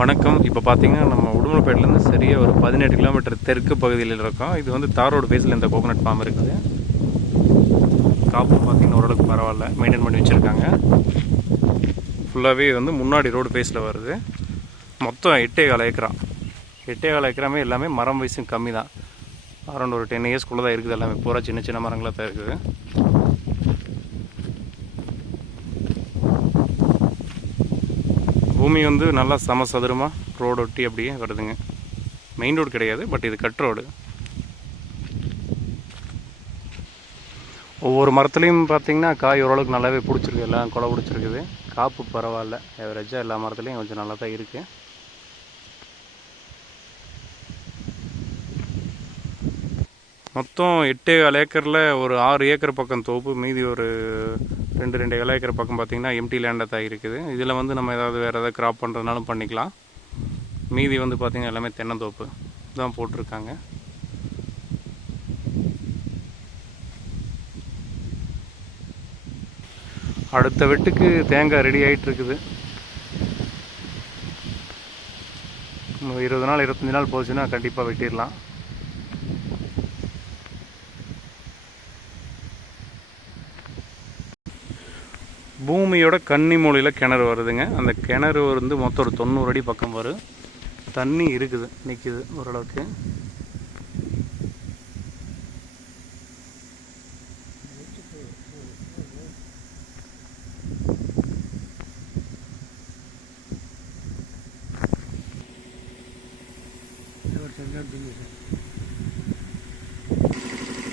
வணக்கம். இப்போ பார்த்தீங்கன்னா நம்ம உடுமலைப்பேட்டிலேருந்து சரியாக ஒரு 18 கிலோமீட்டர் தெற்கு பகுதியில் இருக்கோம். இது வந்து தார் ரோடு ஃபேஸில் இந்த கோகோனட் ஃபார்ம் இருக்குது. காப்பு பார்த்தீங்கன்னா ஓரளவுக்கு பரவாயில்ல, மெயின்டைன் பண்ணி வச்சுருக்காங்க. ஃபுல்லாகவே வந்து முன்னாடி ரோடு ஃபேஸில் வருது. மொத்தம் 8.25 ஏக்கரா. 8.25 ஏக்கராமே எல்லாமே மரம் வயசும் கம்மி தான். அரௌண்ட் ஒரு 10 இயர்ஸ்க்குள்ளே தான் இருக்குது. எல்லாமே பூரா சின்ன சின்ன மரங்களாக தான் இருக்குது. பூமி வந்து நல்லா சமசதுரமாக ரோடு ஒட்டி அப்படியே வருதுங்க. மெயின் ரோடு கிடையாது, பட் இது கட் ரோடு. ஒவ்வொரு மரத்துலேயும் பார்த்தீங்கன்னா காய் ஓரளவுக்கு நல்லாவே பிடிச்சிருக்கு, எல்லாம் கொலை பிடிச்சிருக்குது. காப்பு பரவாயில்ல, ஏவரேஜாக எல்லா மரத்துலேயும் கொஞ்சம் நல்லா தான் இருக்குது. மொத்தம் 8.25 ஏக்கரில் ஒரு 6 ஏக்கர் பக்கம் தோப்பு, மீதி ஒரு 2.5 ஏக்கர் பக்கம் பார்த்திங்கன்னா எம்டி லேண்டாக தான் இருக்குது. இதில் வந்து நம்ம ஏதாவது வேறு ஏதாவது கிராப் பண்ணுறதுனாலும் பண்ணிக்கலாம். மீதி வந்து பார்த்திங்கன்னா எல்லாமே தென்னந்தோப்பு தான் போட்டிருக்காங்க. அடுத்த வெட்டுக்கு தேங்காய் ரெடி ஆகிட்டு இருக்குது. 20 நாள் 25 நாள் போச்சுன்னா கண்டிப்பாக வெட்டிடலாம். பூமியோட கன்னி மூலையில் கிணறு வருதுங்க. அந்த கிணறு வந்து மொத்தம் ஒரு 90 அடி பக்கம் வரும். தண்ணி இருக்குது, நிற்கிது ஓரளவுக்கு.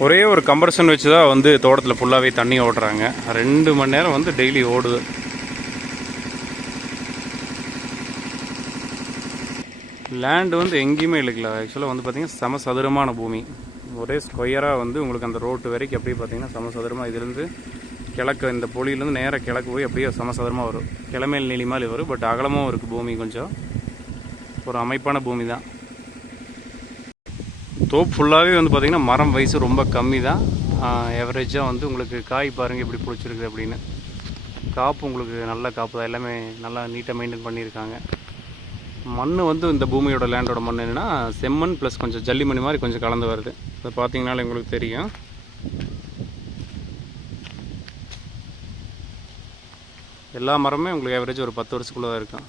ஒரே ஒரு கம்ப்ரஷன் வச்சு தான் வந்து தோட்டத்தில் ஃபுல்லாகவே தண்ணி ஓடுறாங்க. 2 மணி நேரம் வந்து டெய்லி ஓடுது. லேண்டு வந்து எங்கேயுமே இல்லைங்களா. ஆக்சுவலாக வந்து பார்த்திங்கன்னா சமசதுரமான பூமி. ஒரே ஸ்கொயராக வந்து உங்களுக்கு அந்த ரோட்டு வரைக்கும் அப்படியே பார்த்திங்கன்னா சமசதுரமாக. இதுலேருந்து கிழக்கு, இந்த பொலியிலேருந்து நேராக கிழக்கு போய் அப்படியே சமசதுரமாக வரும். கிழமையில் நீளிமாலி வரும், பட் அகலமும் இருக்குது பூமி. கொஞ்சம் ஒரு அமைப்பான பூமி தான். தோப்பு ஃபுல்லாகவே வந்து பார்த்திங்கன்னா மரம் வயசு ரொம்ப கம்மி தான். எவரேஜாக வந்து உங்களுக்கு காய் பாருங்கள் எப்படி பிடிச்சிருக்குது அப்படின்னு. காப்பு உங்களுக்கு நல்ல காப்பு தான். எல்லாமே நல்லா நீட்டாக மெயின்டைன் பண்ணியிருக்காங்க. மண் வந்து இந்த பூமியோட லேண்டோட மண் என்னென்னா செம்மண் ப்ளஸ் கொஞ்சம் ஜல்லி மணி மாதிரி கொஞ்சம் கலந்து வருது. அதை பார்த்தீங்கன்னாலே உங்களுக்கு தெரியும். எல்லா மரமே உங்களுக்கு எவரேஜ் ஒரு 10 வருஷத்துக்குள்ளே தான் இருக்கும்.